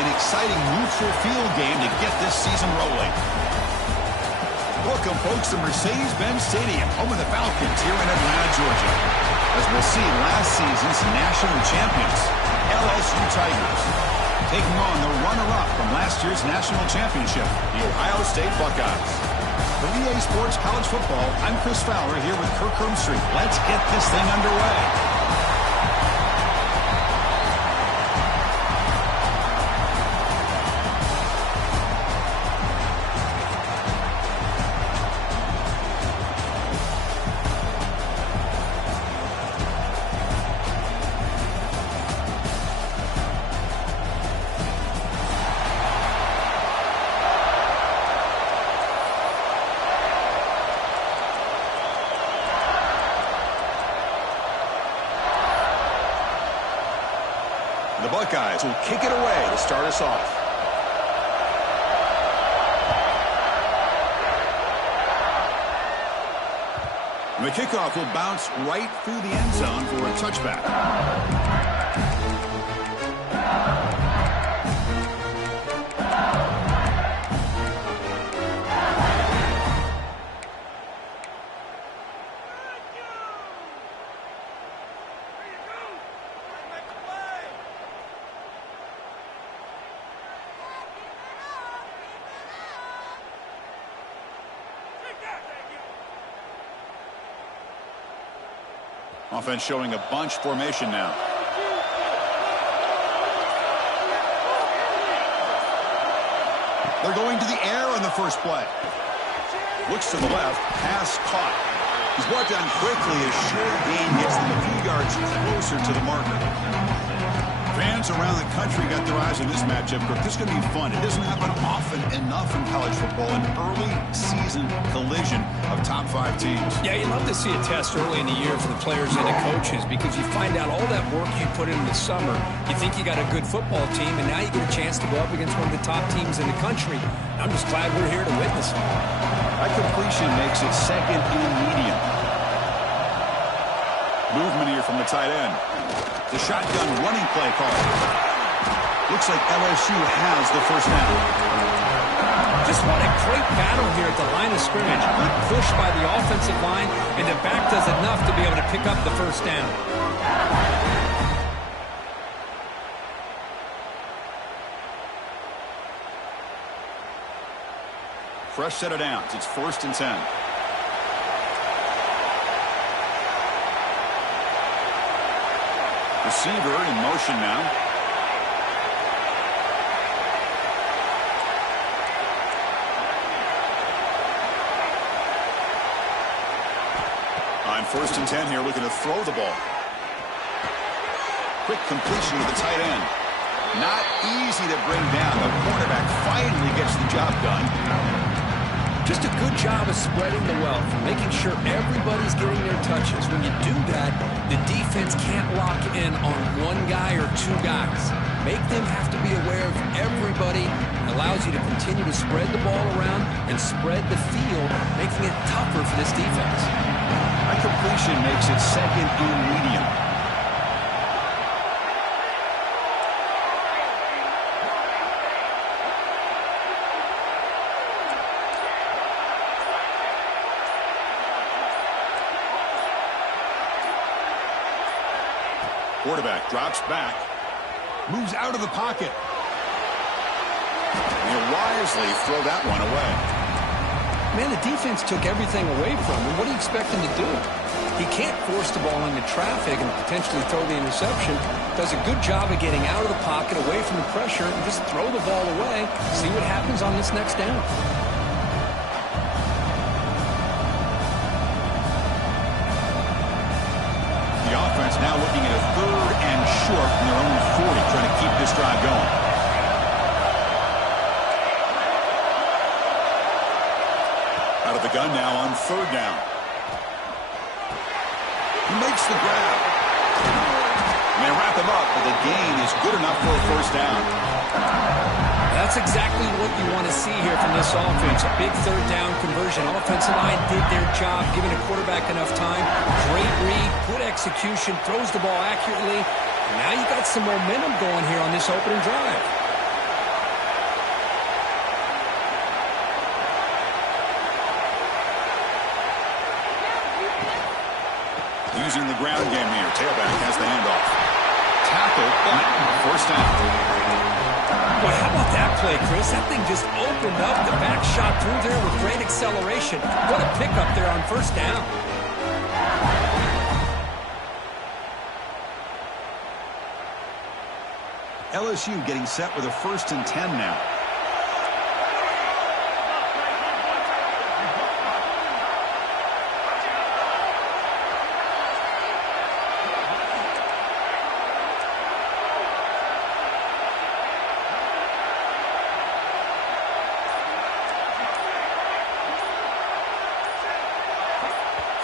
an exciting neutral field game to get this season rolling. Welcome, folks, to Mercedes-Benz Stadium, home of the Falcons here in Atlanta, Georgia. As we'll see, last season's national champions, LSU Tigers, taking on the runner-up from last year's national championship, the Ohio State Buckeyes. For EA Sports College Football, I'm Chris Fowler here with Kirk Herbstreit. Let's get this thing underway. The Buckeyes will kick it away to start us off. The kickoff will bounce right through the end zone for a touchback. Offense showing a bunch formation now. They're going to the air on the first play. Looks to the left, pass caught. He's brought down quickly as short gain gets them a few yards closer to the marker. Fans around the country got their eyes on this matchup. This is going to be fun. It doesn't happen often enough in college football, an early season collision of top 5 teams. Yeah, you love to see a test early in the year for the players and the coaches because you find out all that work you put in the summer. You think you got a good football team, and now you get a chance to go up against one of the top teams in the country. I'm just glad we're here to witness it. That completion makes it second and medium. Movement here from the tight end. The shotgun running play call. Looks like LSU has the first down. Just what a great battle here at the line of scrimmage. Good push by the offensive line, and the back does enough to be able to pick up the first down. Fresh set of downs. It's 1st and 10. Receiver in motion now. On 1st and 10 here, looking to throw the ball. Quick completion to the tight end. Not easy to bring down. The quarterback finally gets the job done. Just a good job of spreading the wealth, making sure everybody's getting their touches. When you do that, the defense can't lock in on one guy or 2 guys. Make them have to be aware of everybody. It allows you to continue to spread the ball around and spread the field, making it tougher for this defense. That completion makes it second and medium. Quarterback drops back, moves out of the pocket. He'll wisely throw that one away. Man, the defense took everything away from him. What do you expect him to do? He can't force the ball into traffic and potentially throw the interception. Does a good job of getting out of the pocket, away from the pressure, and just throw the ball away. See what happens on this next down. The offense now looking at a 3rd and short from their own 40, trying to keep this drive going. Out of the gun now on 3rd down. He makes the grab. And they wrap him up, but the gain is good enough for a 1st down. That's exactly what you want to see here from this offense. A big 3rd down conversion. Offensive line did their job, giving a quarterback enough time. Great read, good execution, throws the ball accurately. And now you got some momentum going here on this opening drive. using the ground game here. Tailback has the handoff. Tackle, but first down. Boy, how about that play, Chris? That thing just opened up. The back shot through there with great acceleration. What a pickup there on first down. LSU getting set with a 1st and 10 now.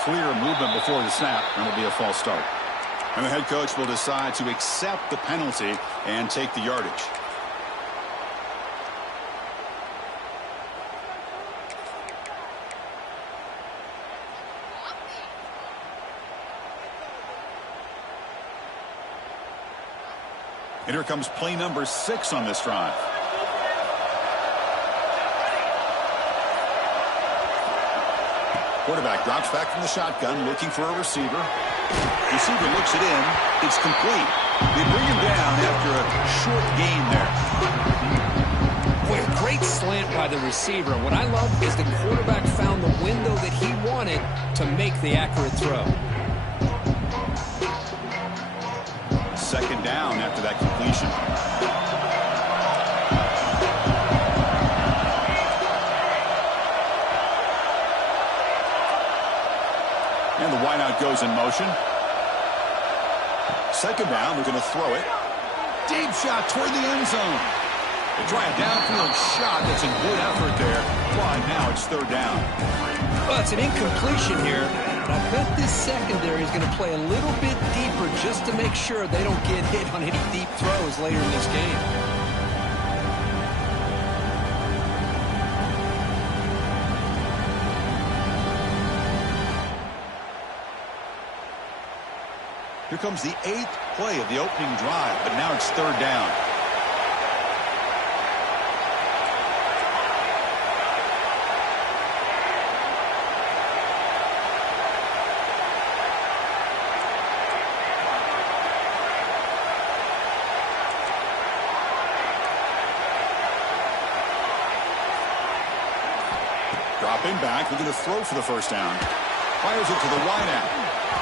Clear movement before the snap, and it'll be a false start. And the head coach will decide to accept the penalty and take the yardage. And here comes play number 6 on this drive. Quarterback drops back from the shotgun, looking for a receiver. Receiver looks it in. It's complete. They bring him down after a short gain there. Boy, a great slant by the receiver. What I love is the quarterback found the window that he wanted to make the accurate throw. 2nd down after that completion. And the wideout goes in motion. 2nd down, they're going to throw it. Deep shot toward the end zone. They try a downfield shot. That's a good effort there. But now it's 3rd down. Well, it's an incompletion here. But I bet this secondary is going to play a little bit deeper just to make sure they don't get hit on any deep throws later in this game. Here comes the 8th play of the opening drive, but now it's 3rd down. Dropping back, looking to throw for the 1st down. Fires it to the wideout.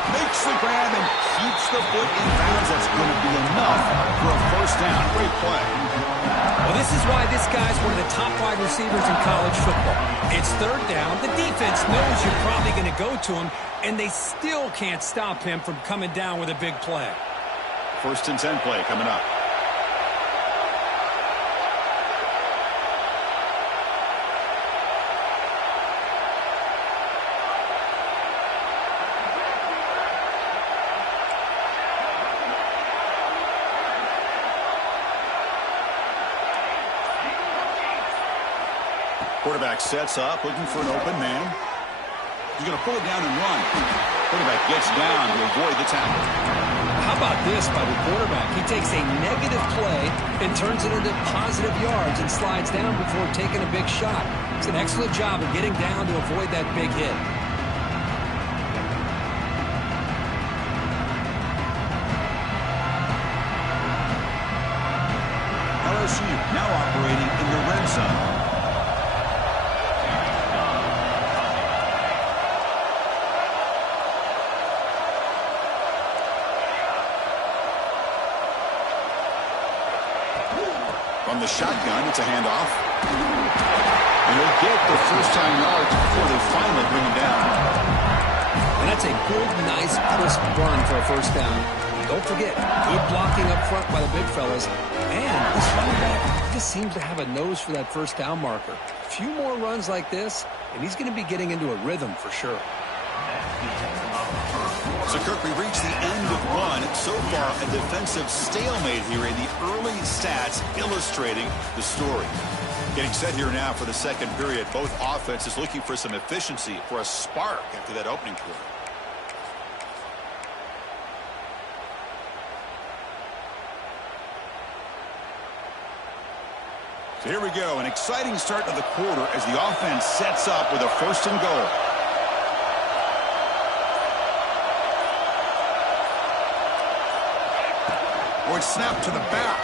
Makes the grab and keeps the foot in bounds. That's going to be enough for a 1st down. Great play. Well, this is why this guy's one of the top wide receivers in college football. It's 3rd down. The defense knows you're probably going to go to him, and they still can't stop him from coming down with a big play. 1st and 10 play coming up. Quarterback sets up, looking for an open man. He's going to pull it down and run. Quarterback gets down to avoid the tackle. How about this by the quarterback? He takes a negative play and turns it into positive yards and slides down before taking a big shot. It's an excellent job of getting down to avoid that big hit. LSU now operating in the red zone. From the shotgun, it's a handoff. And he'll get the 1st-time yards before they finally bring him down. And that's a good, nice, crisp run for a 1st down. Don't forget, good blocking up front by the big fellas. And this running back just seems to have a nose for that 1st down marker. A few more runs like this, and he's going to be getting into a rhythm for sure. So, Kirk, we reached the end of one. So far, a defensive stalemate here in the early stats illustrating the story. Getting set here now for the 2nd period. Both offenses looking for some efficiency, for a spark after that opening quarter. So here we go. An exciting start to the quarter as the offense sets up with a 1st and goal. Or it's snapped to the back.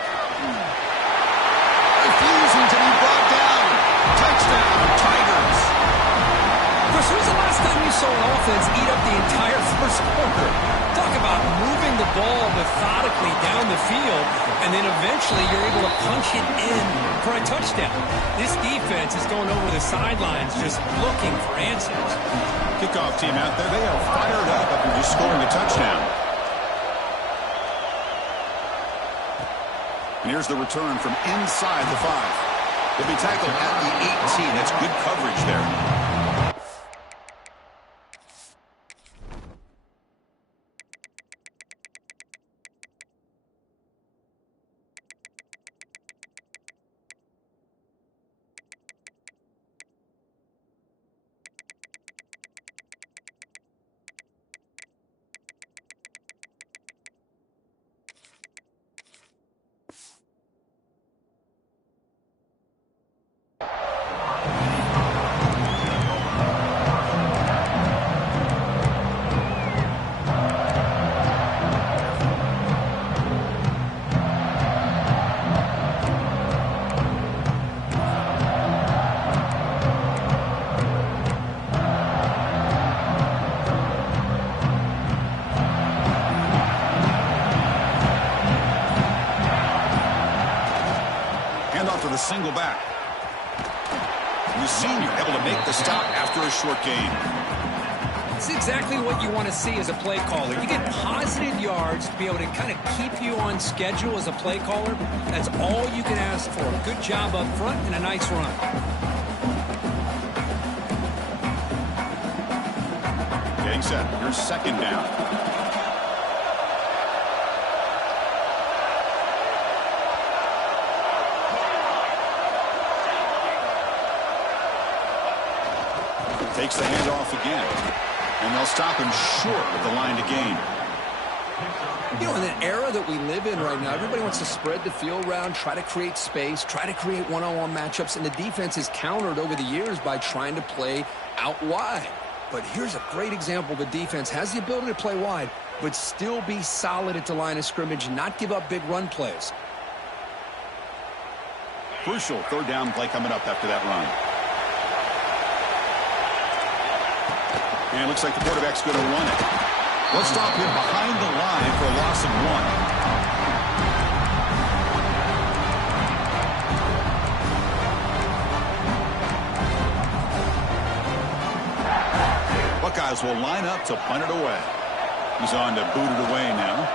Refusing to be brought down. Touchdown, Tigers. Chris, when's the last time you saw an offense eat up the entire first quarter? Talk about moving the ball methodically down the field, and then eventually you're able to punch it in for a touchdown. This defense is going over the sidelines just looking for answers. Kickoff team out there, they are fired up after just scoring a touchdown. And here's the return from inside the 5. They'll be tackled at the 18. That's good coverage there. The single back. Senior able to make the stop after a short gain. It's exactly what you want to see as a play caller. You get positive yards to be able to kind of keep you on schedule as a play caller. That's all you can ask for. A good job up front and a nice run. Getting set. Here's second down. Takes the handoff again. And they'll stop him short with the line to gain. You know, in the era that we live in right now, everybody wants to spread the field around, try to create space, try to create one-on-one matchups, and the defense is countered over the years by trying to play out wide. But here's a great example. The defense has the ability to play wide, but still be solid at the line of scrimmage, not give up big run plays. Crucial third down play coming up after that run. And it looks like the quarterback's going to run it. Let's stop him behind the line for a loss of 1. Buckeyes will line up to punt it away. He's on to boot it away now.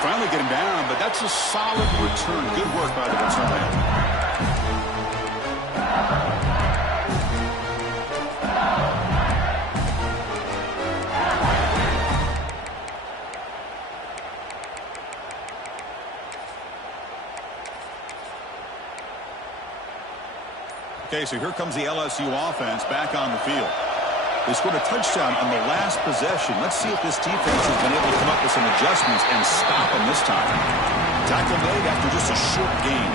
Finally get him down, but that's a solid return. Good work by the return man. Okay, so here comes the LSU offense back on the field. They scored a touchdown on the last possession. Let's see if this defense has been able to come up with some adjustments and stop them this time. Tackle made after just a short gain.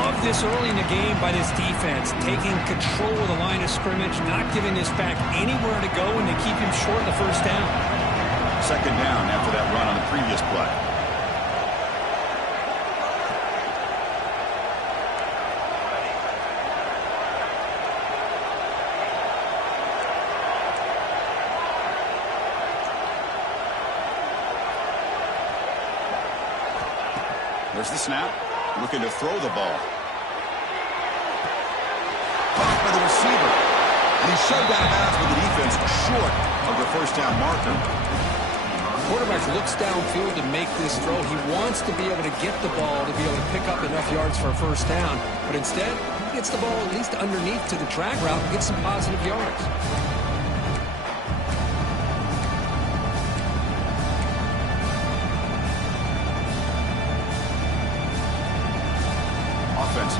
Love this early in the game by this defense, taking control of the line of scrimmage, not giving this back anywhere to go, and they keep him short of the first down. Second down after that run on the previous play. There's the snap. Looking to throw the ball. Caught by the receiver. And he shoved out of bounds with the defense short of the first down marker. The quarterback looks downfield to make this throw. He wants to be able to get the ball to be able to pick up enough yards for a first down. But instead, he gets the ball at least underneath to the drag route and gets some positive yards.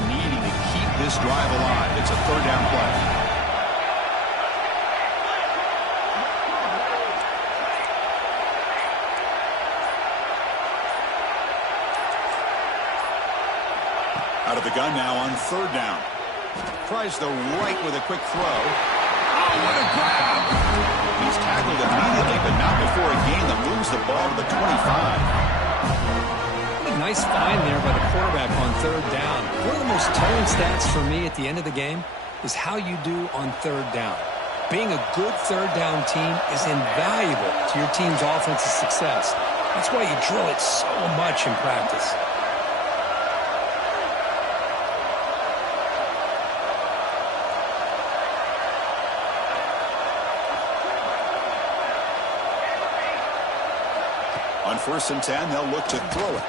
Needing to keep this drive alive. It's a third down play. Out of the gun now on third down. Tries the right with a quick throw. Oh, what a grab! He's tackled immediately, but not before a gain that moves the ball to the 25. Nice find there by the quarterback on third down. One of the most telling stats for me at the end of the game is how you do on third down. Being a good third down team is invaluable to your team's offensive success. That's why you drill it so much in practice. On 1st and 10, they'll look to throw it.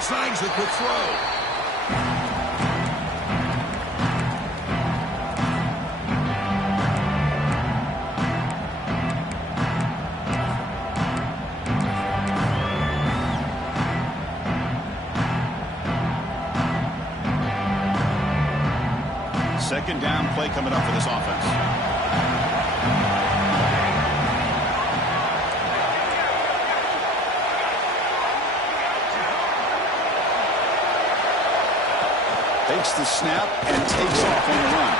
Snags the quick throw. Second down play coming up for this offense. Takes the snap and takes off on the run.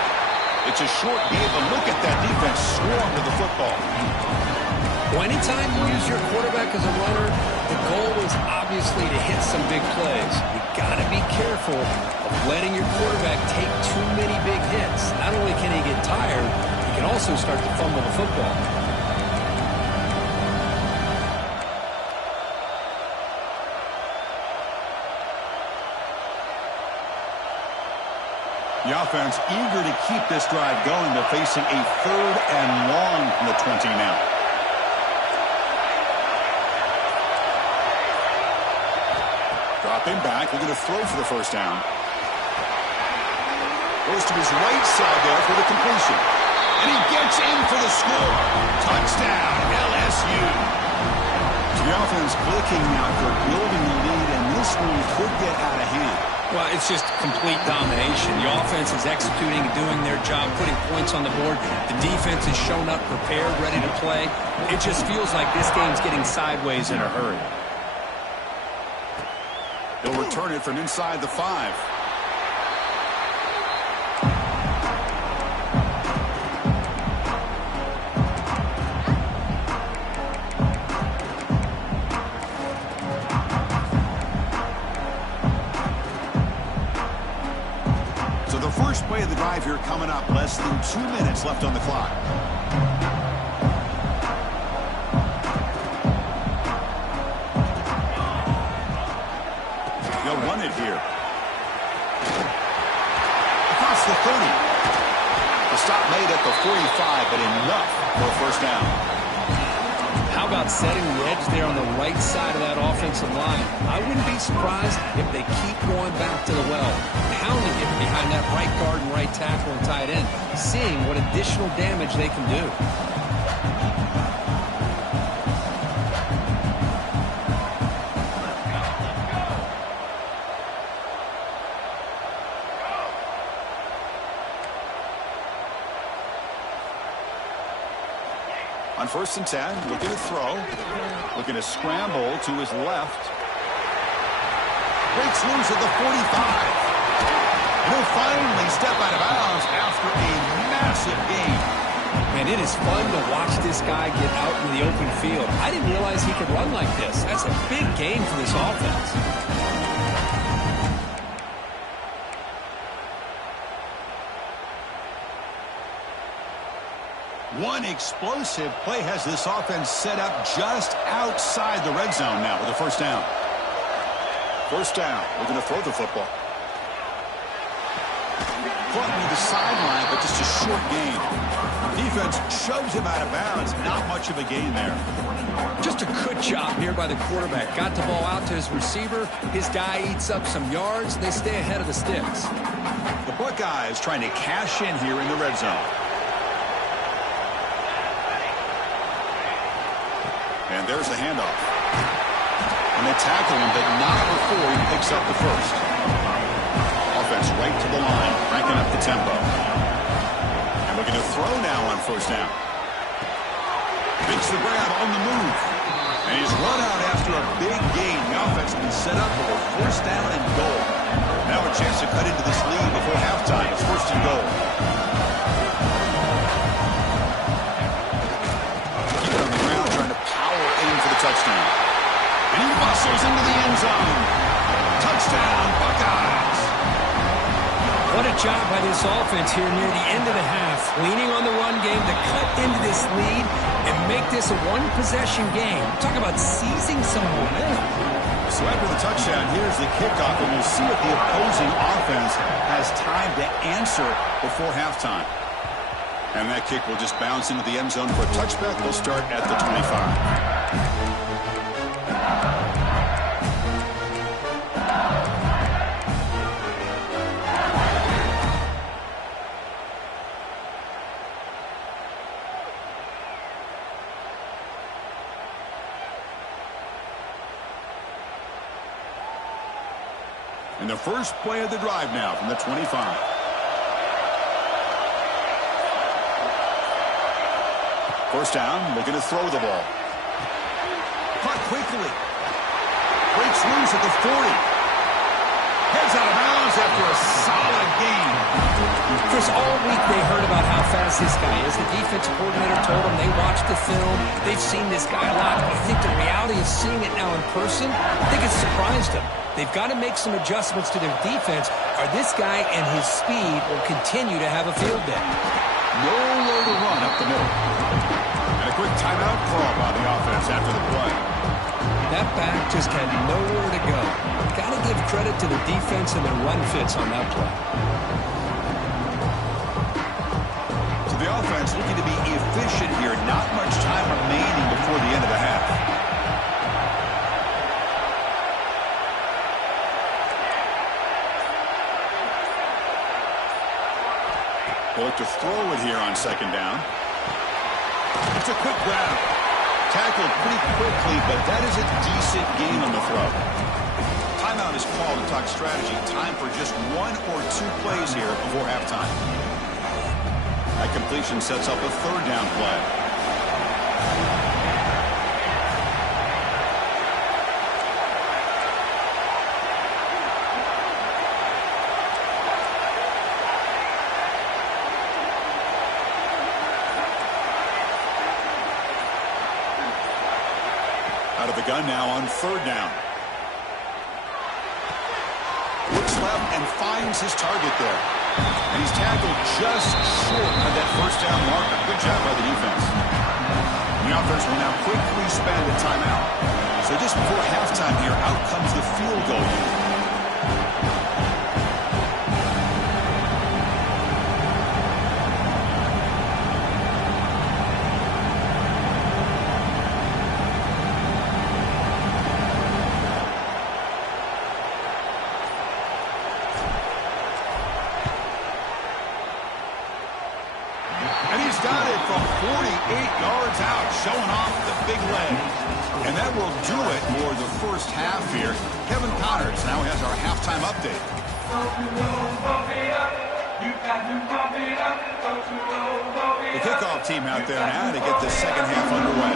It's a short game, but look at that defense swarm with the football. Well, anytime you use your quarterback as a runner, the goal is obviously to hit some big plays. You got to be careful of letting your quarterback take too many big hits. Not only can he get tired, he can also start to fumble the football. The offense eager to keep this drive going. They're facing a 3rd and long from the 20 now. Dropping back, looking to throw for the first down. Goes to his right side there for the completion. And he gets in for the score. Touchdown, LSU. So the offense clicking now for building the lead, and this one could get out of hand. Well, it's just complete domination. The offense is executing, doing their job, putting points on the board. The defense has shown up, prepared, ready to play. It just feels like this game's getting sideways in a hurry. He'll return it from inside the 5. Play of the drive here coming up. Less than 2 minutes left on the clock. They'll run it here. Across the 30. The stop made at the 45, but enough for a first down. How about setting the edge there on the right side of that offensive line? I wouldn't be surprised if they keep going back to the well, pounding it behind that right guard and right tackle and tight end, seeing what additional damage they can do. On 1st and 10, looking to throw. Looking to scramble to his left. Breaks loose at the 45. And he'll finally step out of bounds after a massive gain. Man, it is fun to watch this guy get out in the open field. I didn't realize he could run like this. That's a big gain for this offense. One explosive play has this offense set up just outside the red zone now with a first down. First down. We're going to throw the football. Caught near the sideline, but just a short gain. Defense shoves him out of bounds. Not much of a gain there. Just a good job here by the quarterback. Got the ball out to his receiver. His guy eats up some yards. They stay ahead of the sticks. The Buckeyes trying to cash in here in the red zone. And there's the handoff. And they tackle him, but not before he picks up the first. Offense right to the line, cranking up the tempo. And looking to throw now on first down. Makes the grab on the move. And he's run out after a big gain. The offense has been set up for a first down and goal. Now a chance to cut into this lead before halftime. It's first and goal. Keep it on the ground, trying to power in for the touchdown. And he muscles into the end zone. Touchdown, Buckeyes. What a job by this offense here near the end of the half. Leaning on the run game to cut into this lead and make this a one-possession game. Talk about seizing some momentum. So after the touchdown, here's the kickoff, and we'll see if the opposing offense has time to answer before halftime. And that kick will just bounce into the end zone for a touchback. They'll start at the 25. And the first play of the drive now from the 25. First down, looking to throw the ball. Caught quickly. Breaks loose at the 40. Heads out of bounds after a solid game. Chris, all week they heard about how fast this guy is. The defensive coordinator told them they watched the film. They've seen this guy a lot. But I think the reality of seeing it now in person, I think it's surprised them. They've got to make some adjustments to their defense, or this guy and his speed will continue to have a field day. Nowhere to run up the middle. And a quick timeout call by the offense after the play. That back just had nowhere to go. Got to give credit to the defense and their run fits on that play. So the offense looking to be efficient here. Not much time remaining before the end of the half. They'll look to throw it here on second down. It's a quick grab. Tackled pretty quickly, but that is a decent gain on the throw. Timeout is called to talk strategy. Time for just one or two plays here before halftime. That completion sets up a third down play. Out of the gun now on third down. Looks left and finds his target there. And he's tackled just short of that first down marker. Good job by the defense. The offense will now quickly spend a timeout. So just before halftime here, out comes the field goal unit. And he's got it from 48 yards out, showing off the big leg. And that will do it for the first half here. Kevin Connors now has our halftime update. The kickoff team out there now to get the second half underway.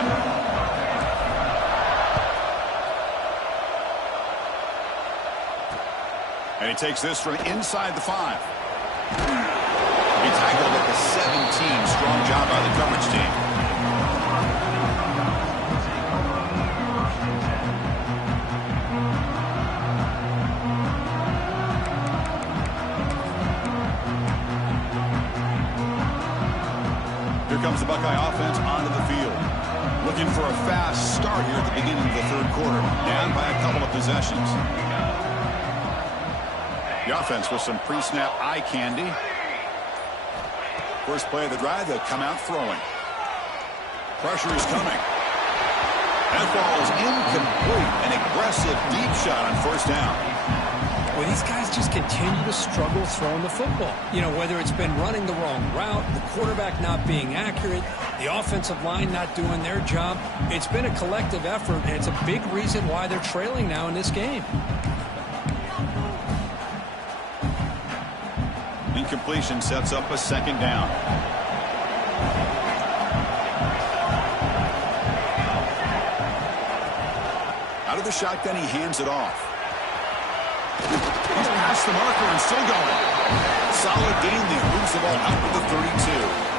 And he takes this from inside the 5. He tackled at the 17. Strong job by the coverage team. Here comes the Buckeye offense onto the field. Looking for a fast start here at the beginning of the third quarter. Down by a couple of possessions. The offense with some pre-snap eye candy. First play of the drive, they'll come out throwing. Pressure is coming. That ball is incomplete. An aggressive deep shot on first down. Well, these guys just continue to struggle throwing the football. You know, whether it's been running the wrong route, the quarterback not being accurate, the offensive line not doing their job. It's been a collective effort, and it's a big reason why they're trailing now in this game. Incompletion sets up a second down. Out of the shotgun, he hands it off. He's past the marker and still going. Solid gain there. Moves the ball out to the 32.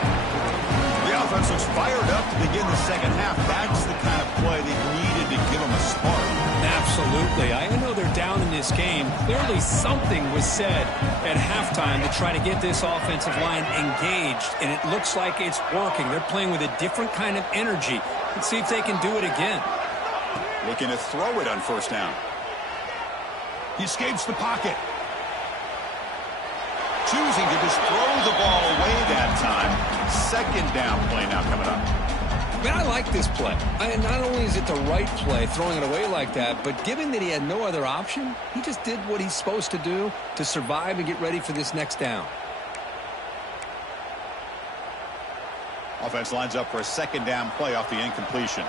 The offense looks fired up to begin the second half. That's the kind of play they needed to give them a spark. Absolutely. I know they're down in this game. Clearly something was said at halftime to try to get this offensive line engaged, and it looks like it's working. They're playing with a different kind of energy. Let's see if they can do it again. Looking to throw it on first down. He escapes the pocket. Choosing to just throw the ball away that time. Second down play now coming up. Man, I like this play. Not only is it the right play, throwing it away like that, but given that he had no other option, he just did what he's supposed to do to survive and get ready for this next down. Offense lines up for a second down play off the incompletion.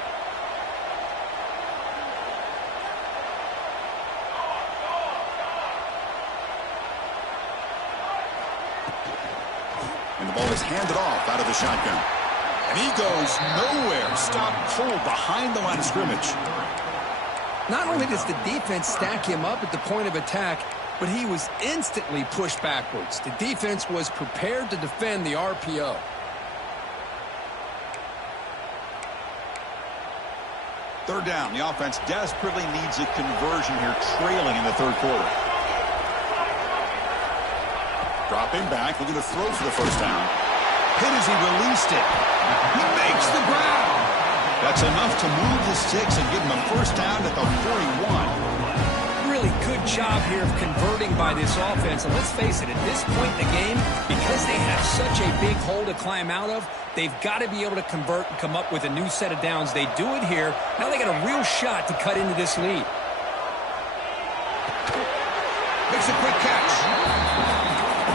And the ball is handed off out of the shotgun. And he goes nowhere. Stop cold behind the line of scrimmage. Not only does the defense stack him up at the point of attack, but he was instantly pushed backwards. The defense was prepared to defend the RPO. Third down. The offense desperately needs a conversion here, trailing in the third quarter. Dropping back, looking to throw for the first down. Hit as he released it. He makes the grab. That's enough to move the sticks and give him a first down at the 41. Really good job here of converting by this offense. And let's face it, at this point in the game, because they have such a big hole to climb out of, they've got to be able to convert and come up with a new set of downs. They do it here. Now they got a real shot to cut into this lead. Makes a quick catch.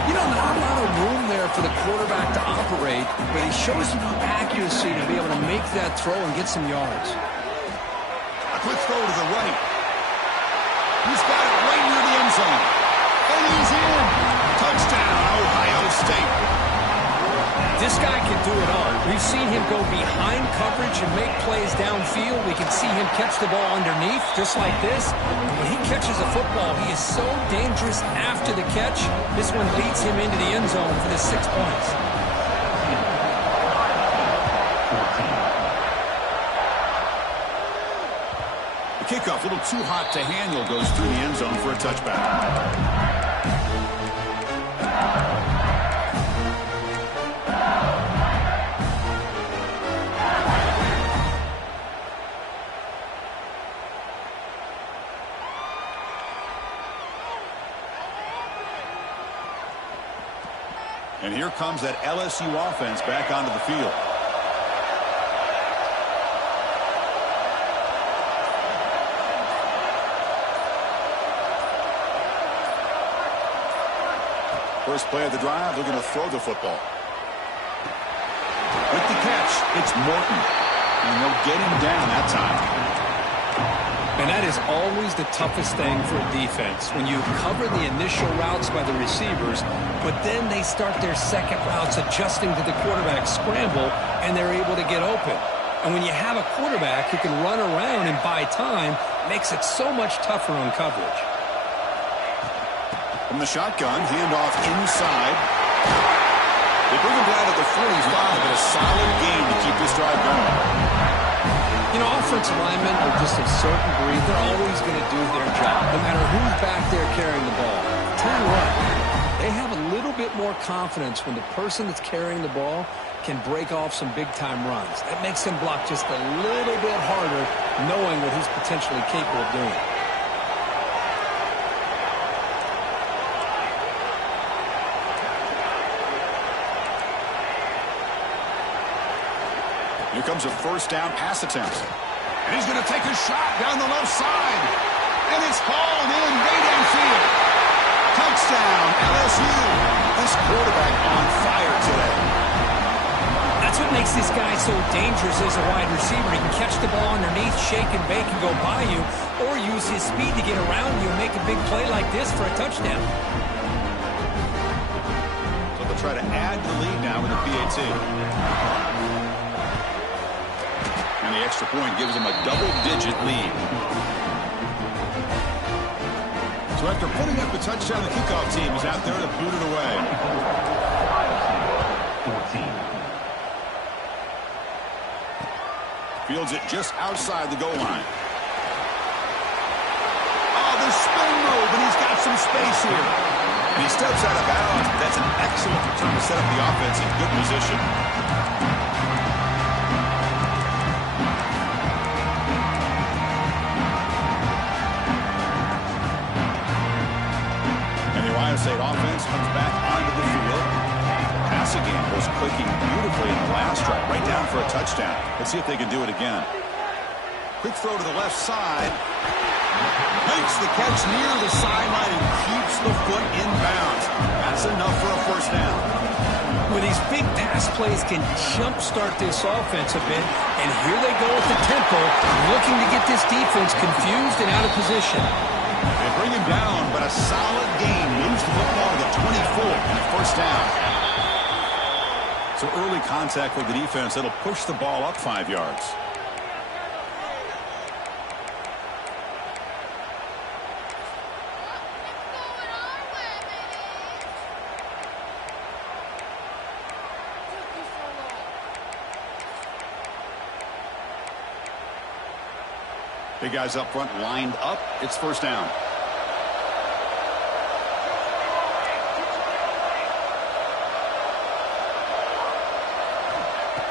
You know, not a lot of room there for the quarterback to operate, but he shows enough accuracy to be able to make that throw and get some yards. A quick throw to the right. He's got it right near the end zone. And he's in. Touchdown, Ohio State. This guy can do it all. We've seen him go behind coverage and make plays downfield. We can see him catch the ball underneath, just like this. When he catches a football, he is so dangerous after the catch. This one leads him into the end zone for the 6 points. The kickoff, a little too hot to handle, goes through the end zone for a touchback. And here comes that LSU offense back onto the field. First play of the drive, looking to throw the football. With the catch, it's Morton. And they'll get him down that time. And that is always the toughest thing for a defense, when you cover the initial routes by the receivers, but then they start their second routes adjusting to the quarterback scramble, and they're able to get open. And when you have a quarterback who can run around and buy time, it makes it so much tougher on coverage. From the shotgun, handoff inside. They bring him down at the 45, but a solid gain to keep this drive going. You know, offensive linemen are just a certain breed. They're always going to do their job, no matter who's back there carrying the ball. Tell you what, they have a little bit more confidence when the person that's carrying the ball can break off some big-time runs. That makes him block just a little bit harder, knowing what he's potentially capable of doing. Here comes a first down pass attempt. And he's going to take a shot down the left side. And it's hauled in way downfield. Touchdown, LSU. This quarterback on fire today. That's what makes this guy so dangerous as a wide receiver. He can catch the ball underneath, shake and bake and go by you, or use his speed to get around you and make a big play like this for a touchdown. So they'll try to add the lead now with a PAT. And the extra point gives them a double-digit lead. So after putting up the touchdown, the kickoff team is out there to boot it away. 14. Fields it just outside the goal line. Oh, the spin move, and he's got some space here. And he steps out of bounds, but that's an excellent return to set up the offense in good position. And the Ohio State offense comes back onto the field. Passing game was clicking beautifully in the last drive, right down for a touchdown. Let's see if they can do it again. Quick throw to the left side. Makes the catch near the sideline and keeps the foot in bounds. That's enough for a first down. Well, these big pass plays can jumpstart this offense a bit, and here they go at the tempo, looking to get this defense confused and out of position. They bring him down, but a solid gain moves the football to the 24 and a first down. So early contact with the defense, that'll push the ball up 5 yards. Big guys up front lined up. It's first down.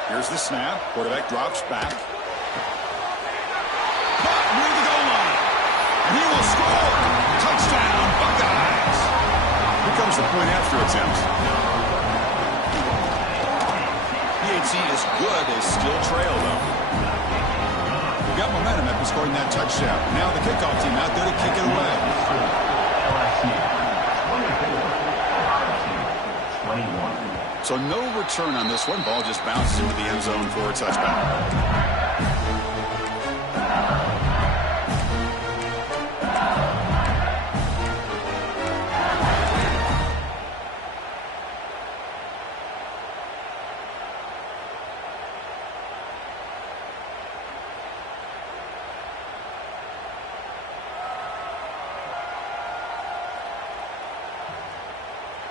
Here's the snap. Quarterback drops back. Caught near the goal line. And he will score. Touchdown, Buckeyes. Here comes the point after attempt. PAT is good. They still trail, though. Got momentum after scoring that touchdown. Now the kickoff team out there to kick it away. So no return on this one. Ball just bounces into the end zone for a touchdown.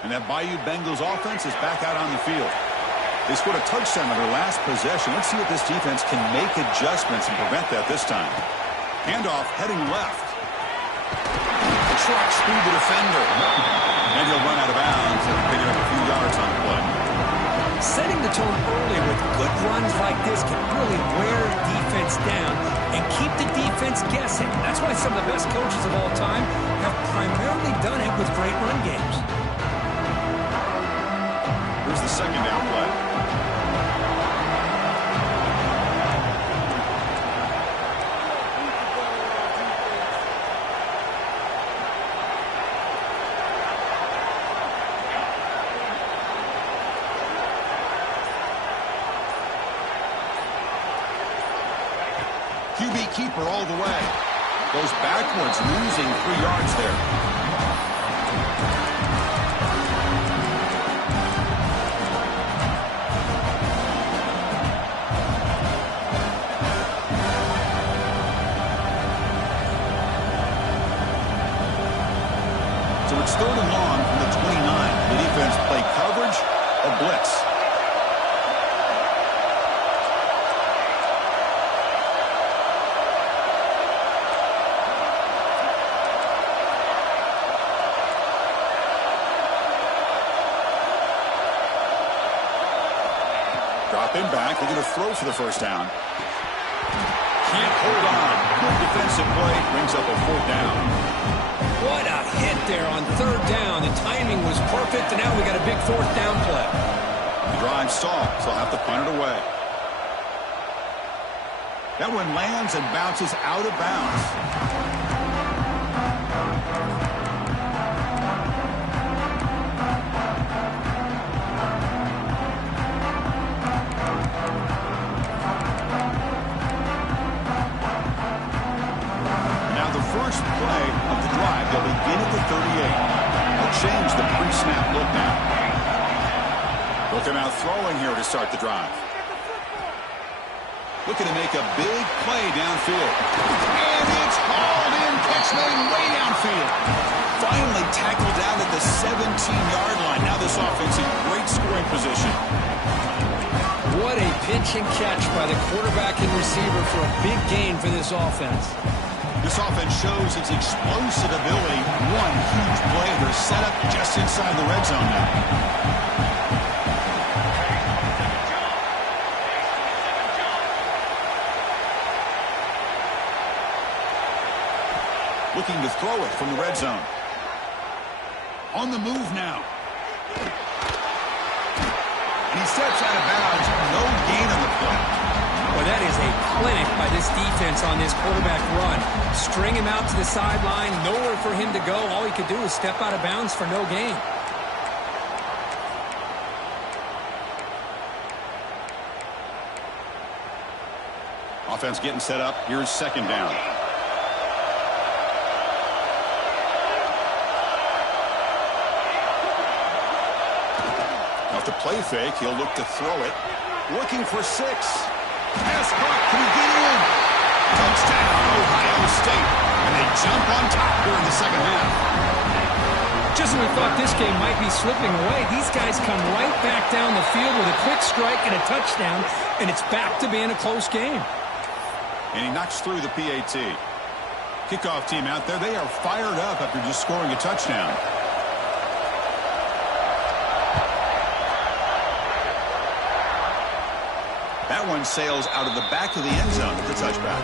And that Bayou Bengals offense is back out on the field. They scored a touchdown on their last possession. Let's see if this defense can make adjustments and prevent that this time. Handoff heading left. Trucks through the defender. And he'll run out of bounds and pick it up a few yards on the play. Setting the tone early with good runs like this can really wear defense down and keep the defense guessing. That's why some of the best coaches of all time have primarily done it with great run games. Here's the second down play. QB keeper all the way. Goes backwards, losing 3 yards there. It's third and long from the 29. The defense play coverage or blitz. Dropping back. They're going to throw for the first down. Can't hold on. Good defensive play. Brings up a fourth down. What a hit there on third down. The timing was perfect, and now we got a big fourth down play. The drive stalls. They'll have to punt it away. That one lands and bounces out of bounds. First play of the drive. They'll begin at the 38. They'll change the pre-snap look now. Looking out throwing here to start the drive. Looking to make a big play downfield. And it's hauled in, catch made way downfield. Finally tackled down at the 17-yard line. Now this offense in great scoring position. What a pitch and catch by the quarterback and receiver for a big gain for this offense. This offense shows its explosive ability. One huge play. They're set up just inside the red zone now. Looking to throw it from the red zone. On the move now. And he steps out of bounds. No gain on the play. Well, that is a clinic by this defense on this quarterback run. String him out to the sideline. Nowhere for him to go. All he could do is step out of bounds for no gain. Offense getting set up. Here's second down. Off the play fake, he'll look to throw it. Looking for 6. Pass caught. Can he get in? Touchdown, Ohio State. And they jump on top here in the second half. Just when we thought this game might be slipping away, these guys come right back down the field with a quick strike and a touchdown, and it's back to being a close game. And he knocks through the PAT. Kickoff team out there, they are fired up after just scoring a touchdown. That one sails out of the back of the end zone with the touchback.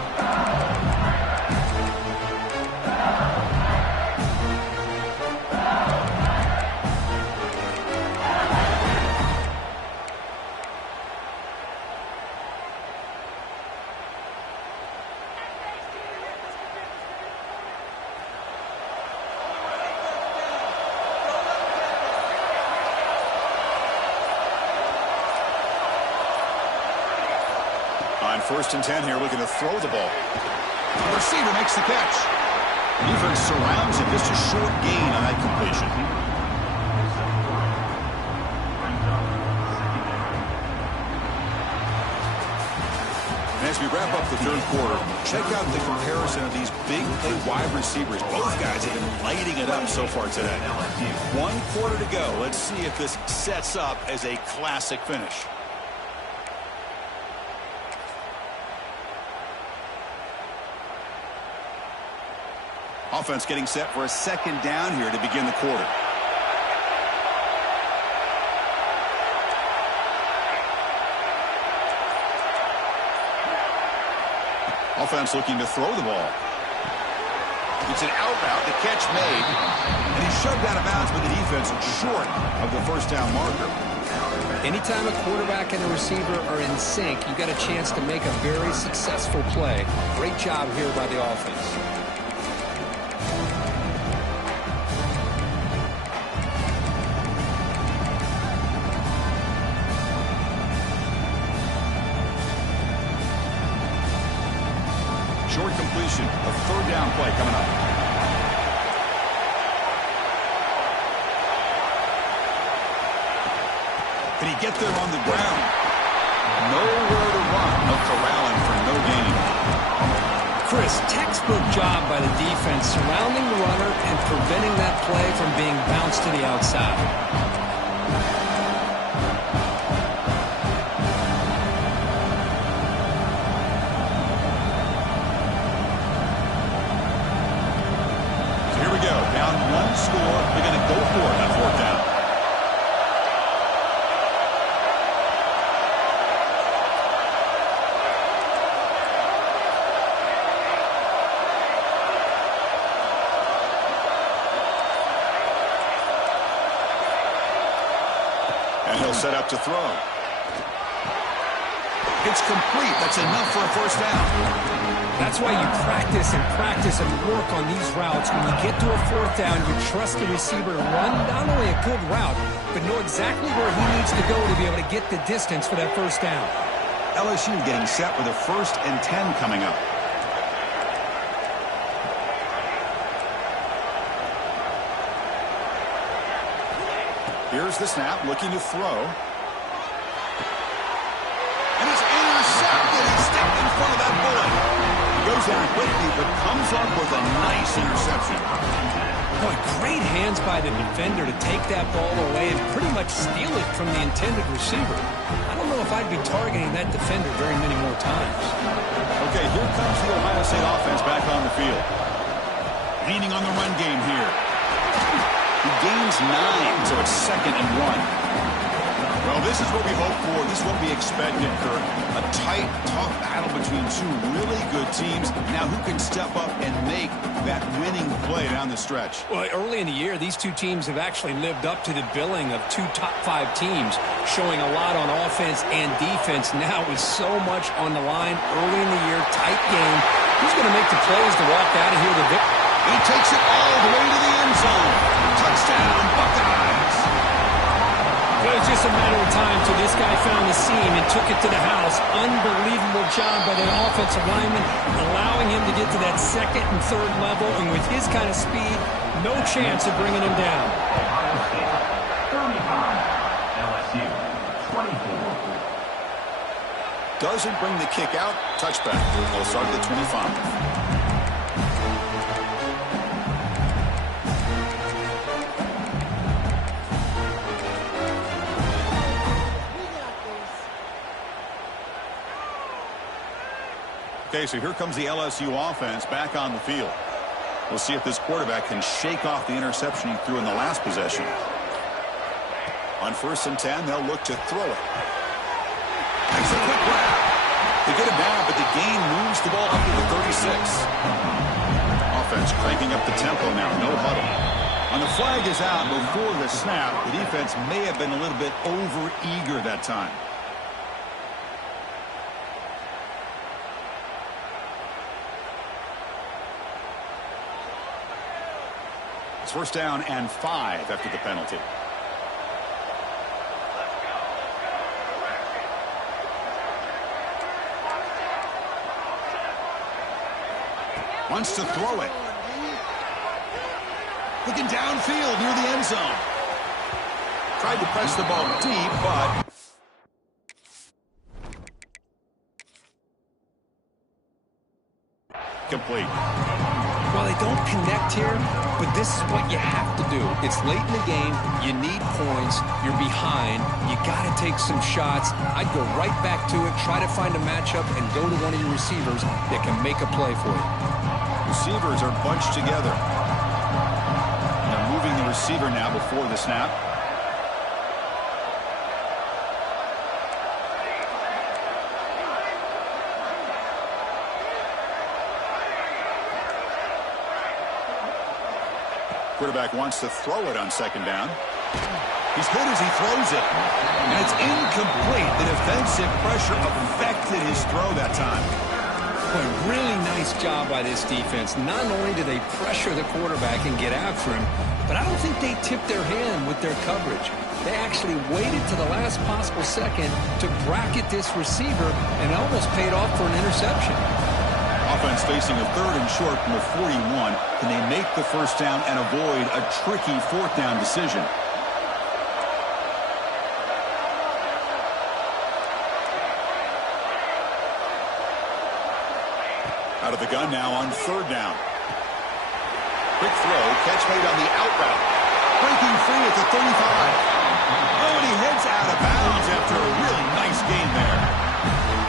On 1st and 10 here, looking to throw the ball. The receiver makes the catch. Defense surrounds him. Just a short gain on that completion. And as we wrap up the third quarter, check out the comparison of these big play wide receivers. Both guys have been lighting it up so far today. 1 quarter to go. Let's see if this sets up as a classic finish. Offense getting set for a second down here to begin the quarter. Offense looking to throw the ball. It's an out route, the catch made, and he's shoved out of bounds by the defense short of the first down marker. Anytime a quarterback and a receiver are in sync, you got a chance to make a very successful play. Great job here by the offense. Short completion, a third down play coming up. Can he get there on the ground? Nowhere to run. No corralling for no gain. Chris, textbook job by the defense surrounding the runner and preventing that play from being bounced to the outside. Down 1 score. They're going to go for it on 4th down. And he'll set up to throw. It's complete. That's enough for a first down. That's why you practice and work on these routes. When you get to a 4th down, you trust the receiver to run not only a good route, but know exactly where he needs to go to be able to get the distance for that first down. LSU getting set with a 1st and 10 coming up. Here's the snap, looking to throw. And it's intercepted. He stepped in front of that bullet. Goes down quickly, but comes up with a nice interception. Boy, great hands by the defender to take that ball away and pretty much steal it from the intended receiver. I don't know if I'd be targeting that defender very many more times. Okay, here comes the Ohio State offense back on the field. Leaning on the run game here. He gains 9, so it's 2nd and 1. Well, this is what we hope for. This is what we expected, Kirk. A tight, tough battle between two really good teams. Now, who can step up and make that winning play down the stretch? Well, early in the year, these two teams have actually lived up to the billing of 2 top 5 teams, showing a lot on offense and defense. Now, with so much on the line early in the year, tight game, who's going to make the plays to walk out of here the victor? He takes it all the way to the end zone. Touchdown, Buckeyes. It was just a matter of time till this guy found the seam and took it to the house. Unbelievable job by the offensive lineman, allowing him to get to that 2nd and 3rd level, and with his kind of speed, no chance of bringing him down. Ohio State 35, LSU 24. Doesn't bring the kick out. Touchback. They'll start at the 25. Okay, so here comes the LSU offense back on the field. We'll see if this quarterback can shake off the interception he threw in the last possession. On 1st and 10, they'll look to throw it. Makes a quick grab. They get it down, but the gain moves the ball up to the 36. Offense cranking up the tempo now, no huddle. When the flag is out before the snap, the defense may have been a little bit over-eager that time. It's 1st down and 5 after the penalty. Wants to throw it. Looking downfield near the end zone. Tried to press the ball deep, but complete. Well, they don't connect here, but this is what you have to do. It's late in the game. You need points. You're behind. You got to take some shots. I'd go right back to it, try to find a matchup, and go to one of your receivers that can make a play for you. Receivers are bunched together. They're moving the receiver now before the snap. Quarterback wants to throw it on 2nd down. He's hit as he throws it. And it's incomplete. The defensive pressure affected his throw that time. Boy, really nice job by this defense. Not only do they pressure the quarterback and get after him, but I don't think they tipped their hand with their coverage. They actually waited to the last possible second to bracket this receiver, and it almost paid off for an interception. Offense facing a 3rd and short from the 41. Can they make the 1st down and avoid a tricky 4th down decision? Out of the gun now on 3rd down. Quick throw, catch made on the out route. Breaking free at the 35. Oh, and he heads out of bounds after a really nice gain there.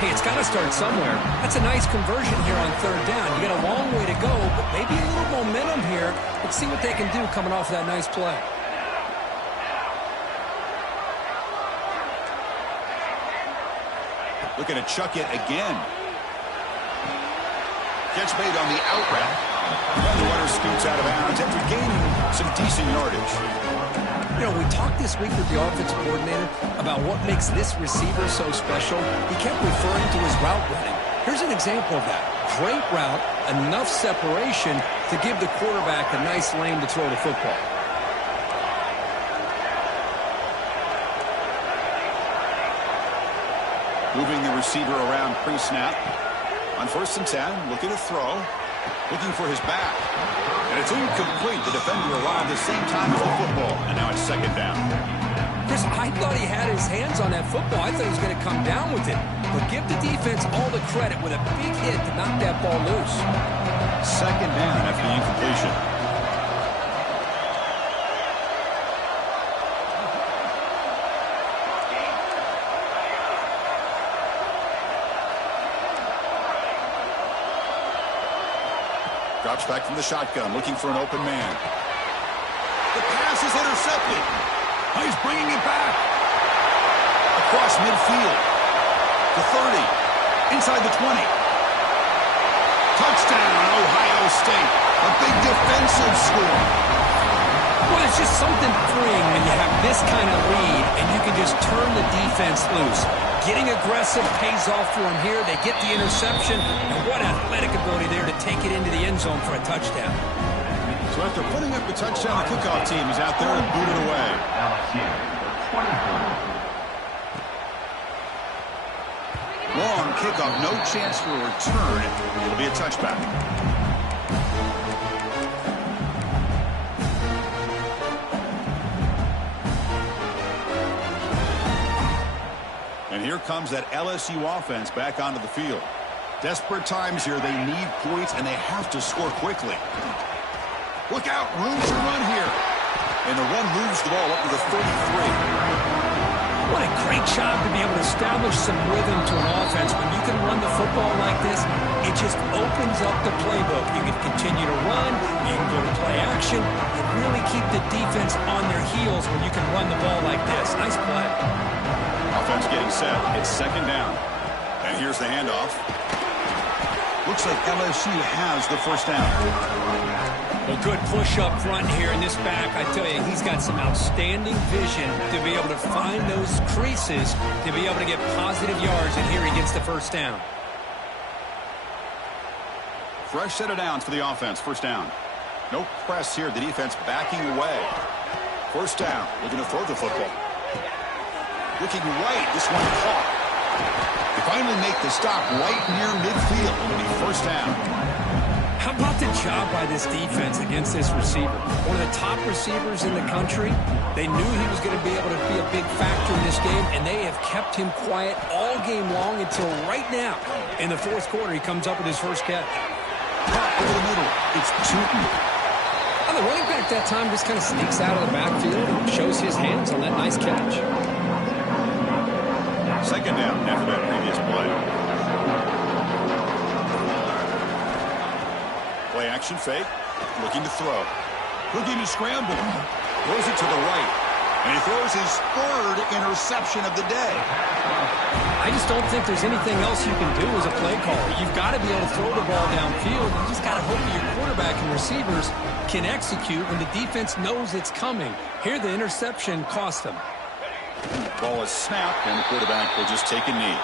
Hey, it's got to start somewhere. That's a nice conversion here on 3rd down. You got a long way to go, but maybe a little momentum here. Let's see what they can do coming off that nice play. Looking to chuck it again. Catch made on the out route. And the runner scoots out of bounds after gaining some decent yardage. You know, we talked this week with the offensive coordinator about what makes this receiver so special. He kept referring to his route running. Here's an example of that. Great route, enough separation to give the quarterback a nice lane to throw the football. Moving the receiver around pre-snap. On 1st and 10, looking to throw. Looking for his back. And it's incomplete. The defender arrived the same time as the football. And now it's 2nd down. Chris, I thought he had his hands on that football. I thought he was going to come down with it. But give the defense all the credit with a big hit to knock that ball loose. 2nd down after the incompletion. Drops back from the shotgun, looking for an open man. The pass is intercepted. He's bringing it back. Across midfield. The 30. Inside the 20. Touchdown, Ohio State. A big defensive score. Well, it's just something freeing when you have this kind of lead and you can just turn the defense loose. Getting aggressive pays off for them here. They get the interception, and what athletic ability there to take it into the end zone for a touchdown. So after putting up the touchdown, the kickoff team is out there and boot it away. LSU, 24. Long kickoff, no chance for a return. It'll be a touchback. And here comes that LSU offense back onto the field. Desperate times here. They need points, and they have to score quickly. Look out. Room to run here. And the run moves the ball up to the 33. What a great job to be able to establish some rhythm to an offense. When you can run the football like this, it just opens up the playbook. You can continue to run. You can go to play action. And really keep the defense on their heels when you can run the ball like this. Nice play. Offense getting set. It's second down. And here's the handoff. Looks like LSU has the first down. Well, good push up front here in this back. I tell you, he's got some outstanding vision to be able to find those creases, to be able to get positive yards, and here he gets the first down. Fresh set of downs for the offense. First down. No press here. The defense backing away. First down. Looking to throw the football. Looking right. This one caught. They finally make the stop right near midfield. It'll be first down. How about the job by this defense against this receiver? One of the top receivers in the country. They knew he was going to be able to be a big factor in this game, and they have kept him quiet all game long until right now. In the fourth quarter, he comes up with his first catch. Over the middle. It's Tootin. Well, the running back that time just kind of sneaks out of the backfield and shows his hands on that nice catch. Second down after that previous play. Play action fake. Looking to throw. Looking to scramble. Throws it to the right. And he throws his third interception of the day. I just don't think there's anything else you can do as a play caller. You've got to be able to throw the ball downfield. You just got to hope that your quarterback and receivers can execute when the defense knows it's coming. Here, the interception cost them. Ball is snapped, and the quarterback will just take a knee.